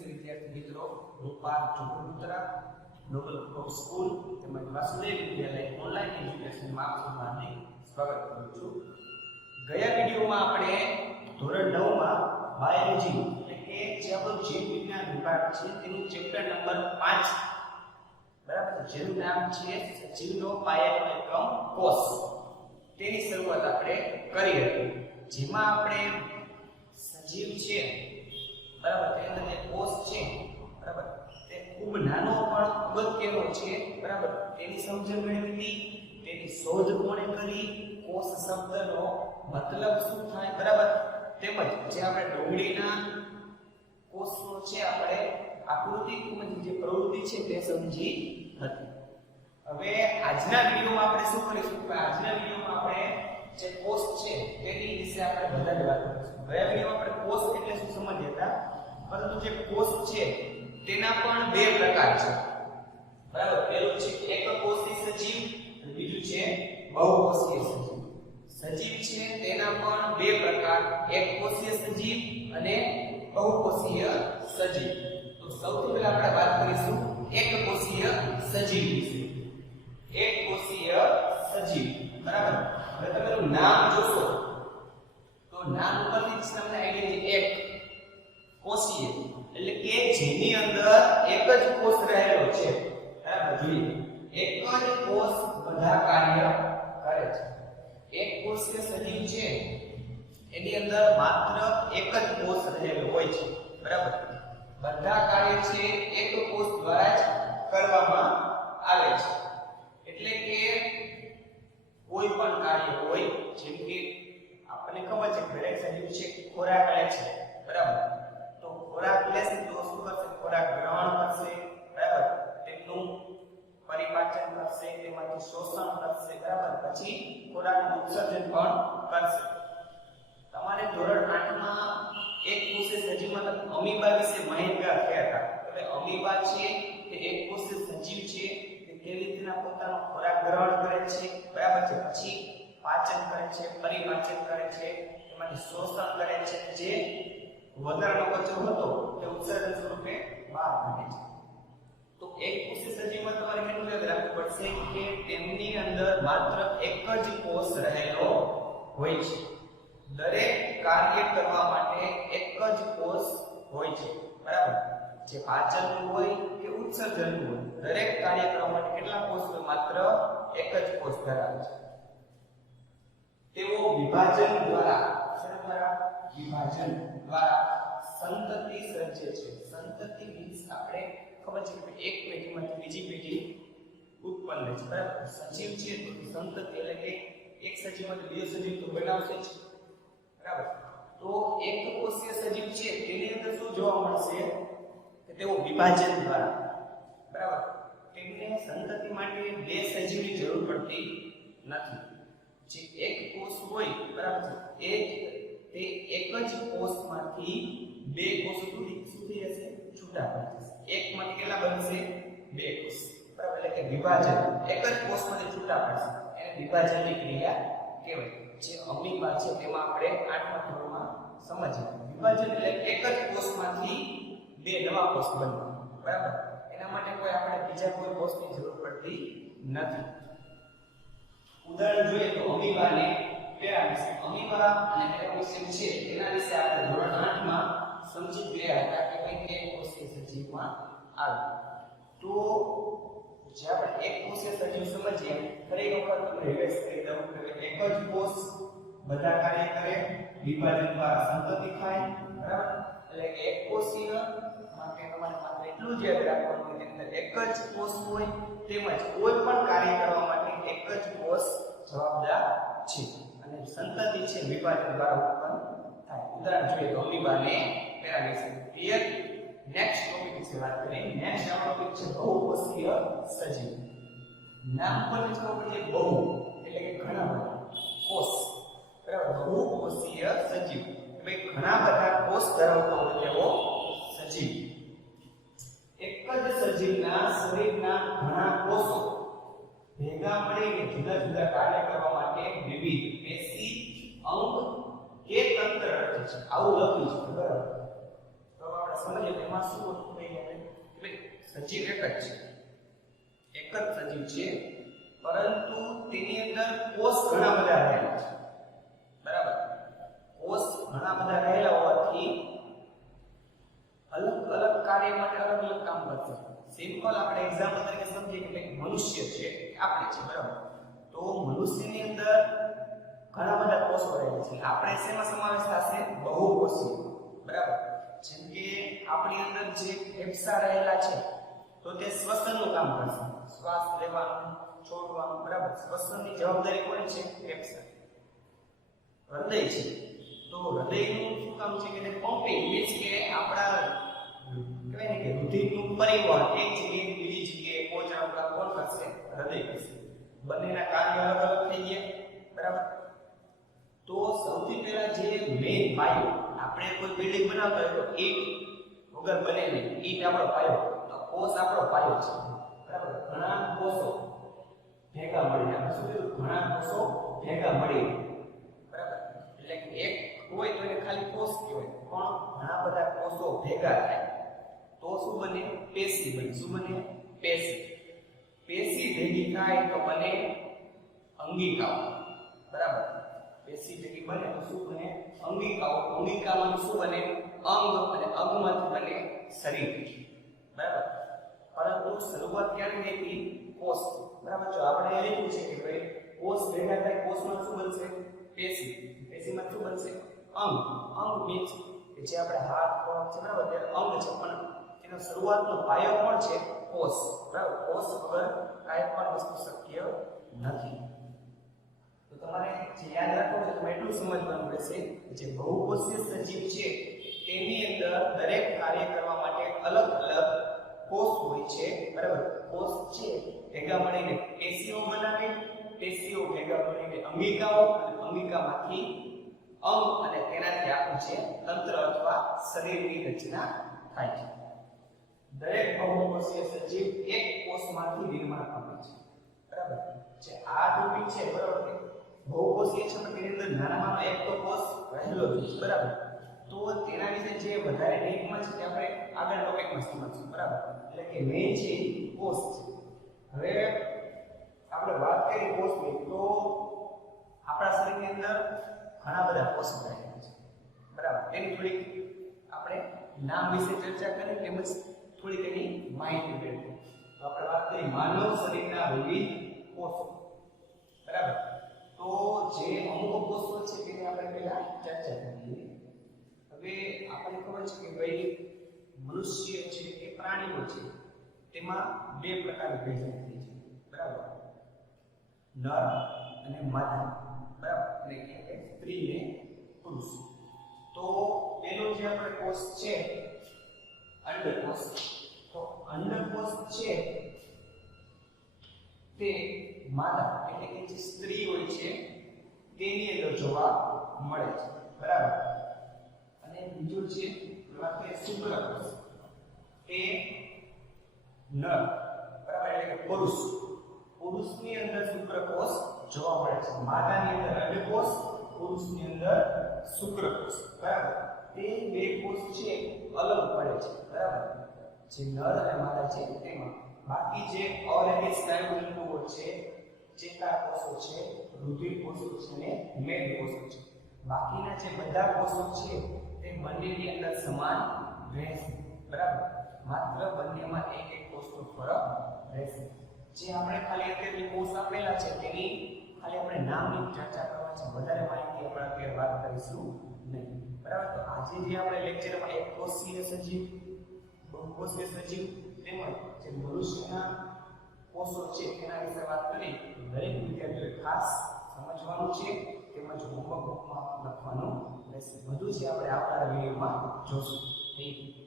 નમસ્તે વિદ્યાર્થી મિત્રો, હું Parth Jobanputra global group of school તેમજ વાસુદેવ વિદ્યાલય ઓનલાઈન એજ્યુકેશનમાં આપનું હાર્દિક સ્વાગત કરું છું. ગયા વિડિયોમાં આપણે ધોરણ 9 માં બાયોલોજી એટલે કે જે આપણો જીવ વિજ્ઞાન વિભાગ છે તેનું ચેપ્ટર નંબર 5 બરાબર છે, જેનું નામ છે સજીવનો પાયાનો એકમ કોષ. તેની શરૂઆત આપણે કરી હતી, જેમાં આપણે સજીવ છે બરાબર તેની અંદર જે કોષ છે બરાબર તે ખૂબ નાનો પણ અગત્યનો છે બરાબર. તેની સમજણ મેળવી, તેની શોધ કોણે કરી, કોષ શબ્દનો મતલબ શું થાય બરાબર, તેમજ જે આપણે ડુંગળીના કોષનો છે આપણે આકૃતિ તેમજ જે પ્રવૃત્તિ છે તે સમજી હતી. હવે આજના વિડિયોમાં આપણે શું કરીશું કે આજના વિડિયોમાં આપણે જે કોષ છે તેની વિશે આપણે વધારે વાત કરીશું. ગયા વિડિયોમાં આપણે કોષ એટલે શું સમજ્યા હતા, પરંતુ જે કોષ છે તેના પણ બે પ્રકાર છે બરાબર. પહેલું છે એકકોષીય સજીવ અને બીજું છે બહુકોષીય સજીવ. સજીવ છે તેના પણ બે પ્રકાર, એકકોષીય સજીવ અને બહુકોષીય સજીવ. તો સૌથી પહેલા આપણે વાત કરીશું એકકોષીય સજીવ વિશે. એકકોષીય સજીવ બરાબર. હવે તમે એનું નામ જોશો તો નામ ઉપરથી જ તમને આઈડિયા છે, એક કોષીય એટલે કે જેની અંદર એક જ કોષ રહેલો છે બરાબર. જોઈએ એક જ કોષ બધા કાર્ય કરે છે. એક કોષીય સજીવ છે એની અંદર માત્ર એક જ કોષ રહેલો હોય છે બરાબર. બધા કાર્ય છે એક કોષ દ્વારા જ કરવામાં આવે છે. એટલે કે કોઈ પણ કાર્ય હોય, જેમ કે આપણને ખબર છે કે દરેક સજીવ છે ખોરાક લે છે બરાબર. તો ખોરાક લેશે તો શું કરશે, ખોરાક ગ્રહણ કરશે બરાબર, તેનું પરિપાચન કરશે, તેમાંથી શોષણ કરશે બરાબર, પછી ખોરાકનું ઉત્સર્જન પણ કરશે. તમારે ધોરણ 8 માં એક કોષીય સજીવમાં તમે અમીબા વિશે માહિતી આપ્યા હતા. એટલે અમીબા છે તે એક કોષીય સજીવ છે, તે કેવી રીતના પોતાનો ખોરાક ગ્રહણ કરે છે બરાબર છે, પછી પાચન કરે છે, પરિપાચન કરે છે, તેમાંથી શોષણ કરે છે, જે વધારાનો કચરો હતો તે ઉત્સર્જન સ્વરૂપે બહાર કાઢે છે. તો એક કોષીય સજીવમાં તમારે કેટલું યાદ રાખવું પડશે કે તેમની અંદર માત્ર એક જ કોષ રહેલો હોય છે. દરેક કાર્ય કરવા માટે એક જ કોષ હોય છે બરાબર. જે પાચનનું હોય કે ઉત્સર્જનનું હોય, દરેક કાર્ય કરવા માટે કેટલા કોષ હોય, માત્ર એક જ કોષ ધરાવે છે. તેઓ વિભાજન દ્વારા વિભાજન દ્વારા સંતતિ સર્જે છે. સંતતિ મીન્સ આપણે ખબર છે કે એક પેઢીમાંથી બીજી પેઢી ઉત્પન્ન છે બરાબર. સજીવ છે તો સંતતિ એટલે કે એક સજીવમાંથી બીજો સજીવ તો બનાવશે જ બરાબર. તો એક કોષીય સજીવ છે તેની અંદર શું જોવા મળશે કે તેઓ વિભાજન દ્વારા બરાબર, તેમને સંતતિ માટે બે સજીવની જરૂર પડતી નથી. જે એક કોષ હોય બરાબર છે તે એક જ કોષમાંથી બે કોષો શું થઈ જશે, છૂટા પડી જશે. એકમાંથી કેટલા બનશે, બે કોષ બરાબર. એટલે કે વિભાજન, એક જ કોષમાંથી છૂટા પડશે, એને વિભાજનની ક્રિયા કહેવાય. જે અમીબા છે તેમાં આપણે 8મા ધોરણમાં સમજ્યા. વિભાજન એટલે એક જ કોષમાંથી બે નવા કોષ બનવા બરાબર. એના માટે કોઈ આપણે બીજા કોઈ કોષની જરૂર પડતી નથી. ઉદાહરણ જોઈએ તો અમીબા ને પેરામીશિયમ. અમીબા અને પેરામીશિયમ છે તેના વિશે આપણે ધોરણ 8 માં સમજી ગયા હતા કે કઈ એક કોષીય સજીવમાં આવે. તો જે આપણે એક કોષીય સજીવ સમજીએ, ફરી વખત તમને રિવાઇઝ કરી દઉં કે એક જ કોષ બધા કાર્ય કરે, વિભાજન દ્વારા સંતતિ થાય બરાબર. એટલે એક કોષીય માટે તમારે માત્ર એટલું જ યાદ રાખવાનું કે તેની અંદર એક જ કોષ હોય, તેમજ કોઈ પણ કાર્ય કરવા માટે એક જ કોષ જવાબદાર છે, અને સંતતિ છે વિભાજન દ્વારા ઉત્પન્ન થાય. ઉદાહરણ જોઈએ તો અમીબા ને પેરામીશિયમ. ક્લિયર? નેક્સ્ટ ટોપિક વિશે વાત કરીએ. નેક્સ્ટ આપણો ટોપિક છે બહુકોષીય સજીવ. નામ પરથી જ ખબર છે બહુ એટલે કે ઘણા બધા કોષ બરાબર. બહુકોષીય સજીવ એટલે ઘણા બધા કોષ ધરાવતો હોય તેવો સજીવ. એક જ સજીવના શરીરના ઘણા કોષો ભેગા મળીને જુદા જુદા કાર્ય કરવા માટે વિવિધ પેશી, અંગ કે તંત્ર રચે છે. આવું લખ્યું છે બરાબર. તો આપણે સમજીએ એમાં શું વસ્તુ કહી કે સજીવ એક જ સજીવ છે, પરંતુ તેની અંદર કોષ ઘણા બધા રહેલા છે, બરાબર. કોષ ઘણા બધા રહેલા હોવાથી અલગ અલગ કાર્ય માટે અલગ અલગ કામ કરશે. સિમ્પલ આપણે એક્ઝામ્પલ તરીકે સમજીએ કે મનુષ્ય છે, આપણે છે, બરાબર. તો મનુષ્યની અંદર ઘણા બધા કોષો રહેલા છે. આપણે શેમાં સમાવેશ થશે? બહુકોષીય, બરાબર. જેમ કે આપણી અંદર જે ફેફસા રહેલા છે તો તે શ્વસનનું કામ કરશે, શ્વાસ લેવાનું, છોડવાનું, બરાબર. શ્વસનની જવાબદારી કોની છે? ફેફસા. હૃદય છે, તો હૃદયનું શું કામ છે કે તે પમ્પિંગ, મીન્સ કે આપણા કહેવાય ને કે રુધિરનું પરિવહન એક જગ્યાએ બીજી જગ્યાએ પહોંચાડવાનું કામ કોણ કરશે? હૃદય કરશે. બંનેના કાર્ય અલગ અલગ થઈ ગયા, બરાબર. તો સૌથી પહેલા જે મેઇન પાયો, આપણે કોઈ બિલ્ડિંગ બનાવતા હોય તો ઈંટ વગર બને નહીં, ઈંટ આપણો પાયો, તો કોષ આપણો પાયો છે, બરાબર. ઘણા કોષો ભેગા મળીને આપણે શું કીધું? ઘણા કોષો ભેગા મળીને, બરાબર. એટલે કે એક હોય તો એને ખાલી કોષ કહેવાય, પણ ઘણા બધા કોષો ભેગા થાય તો શું બને? પેશી બને. શું બને? પેશી. પેશી ભેગી થાય તો બને અંગિકાઓ, બરાબર. પેશી ભેગી બને તો શું બને? અંગિકાઓ. અંગિકામાં શું બને? અંગ, અને અંગમાંથી બને શરીર, બરાબર. પરંતુ શરૂઆત ક્યાંથી થઈ હતી? કોષ, બરાબર. જો આપણે એ લીધું છે કે ભાઈ કોષ ભેગા થાય, કોષમાં શું બનશે? પેશી. પેશીમાં શું બનશે? અંગ. અંગ મીન્સ કે જે આપણે હાથ, પગ છે, બરાબર, તે અંગ છે, પણ એનો શરૂઆતનો પાયો કોણ છે? કોષ, બરાબર. કોષ વગર કાંઈ પણ વસ્તુ શક્ય નથી. તો તમારે જે યાદ રાખવું છે, તમારે એટલું સમજવાનું રહેશે કે જે બહુકોષીય સજીવ છે તેની અંદર દરેક કાર્ય કરવા માટે અલગ અલગ કોષ હોય છે, બરાબર. કોષ છે ભેગા મળીને પેશીઓ બનાવે, પેશીઓ ભેગા મળીને અંગિકાઓ, અને અંગિકામાંથી અંગ, અને તેનાથી આખું છે તંત્ર અથવા શરીરની રચના થાય છે. દરેક બહુકોષીય સજીવ એક કોષમાંથી નિર્માણ પામે છે, બરાબર. જે આ ટોપિક છે, બરાબર, બહુકોષીય છે, પણ તેની અંદર નાનામાં એક તો કોષ રહેલો જ છે, બરાબર. તો તેના વિશે જે વધારે ડીપમાં છે તે આપણે આગળ ટોપિકમાં સમજીશું, બરાબર. એટલે કે મેઇન છે કોષ છે. હવે આપણે વાત કરીએ કોષની, તો આપણા શરીરની અંદર ઘણા બધા કોષો રહેલા છે, બરાબર. તેની થોડીક આપણે નામ વિશે ચર્ચા કરી, તેમજ થોડી તેની માહિતી મેળવી. તો આપણે વાત કરી માનવ શરીરના વિવિધ કોષો, બરાબર. તો જે અમુક કોષો છે તેની આપણે પહેલા ચર્ચા કરીએ. હવે આપણને ખબર છે કે ભાઈ મનુષ્ય છે કે પ્રાણીઓ છે તેમાં બે પ્રકારની પ્રજાતિ છે, બરાબર. નર અને માદા, બરાબર. એટલે કે સ્ત્રી ને પુરુષ. તો પેલો જે આપણે કોષ છે અંડકોષ, તો અંડકોષ છે તે માદા એટલે કે જે સ્ત્રી હોય છે તેની અંદર જોવા મળે છે, બરાબર. અને બીજું છે શુક્રકોષ, તે નર, બરાબર, એટલે કે પુરુષ. પુરુષની અંદર શુક્રકોષ જોવા મળે છે. માદાની અંદર અંડકોષ, પુરુષની અંદર શુક્રકોષ, બરાબર. તે બે કોષ છે અલગ પડે છે, બરાબર. જે નર અને માદા છે તેમાં. બાકી જે અરેખિત સ્નાયુ તંતુઓ છે, ચેતાકોષો છે, રુધિર કોષો છે અને મેદ કોષો છે, બાકીના જે બધા કોષો છે તે બંનેની અંદર સમાન રહેશે, બરાબર. માત્ર બંનેમાં એક એક કોષનો ફરક રહેશે. જે આપણે ખાલી અત્યારે કોષ આપેલા છે તેની ખાલી આપણે નામની ચર્ચા કરવા છે, વધારે માહિતી આપણે અત્યારે વાત કરીશું નહીં, બરાબર. તો આજે જે આપણે લેક્ચરમાં એક કોષીય સજીવ, બહુકોષીય સજીવ તેમજ જે મનુષ્યના કોષો છે તેના વિશે વાત કરી. દરેક વિદ્યાર્થીઓએ ખાસ સમજવાનું છે, તેમજ હોમવર્કમાં લખવાનું રહેશે. બધું છે આપણે આવનારા વિડીયોમાં જોશું. Thank you.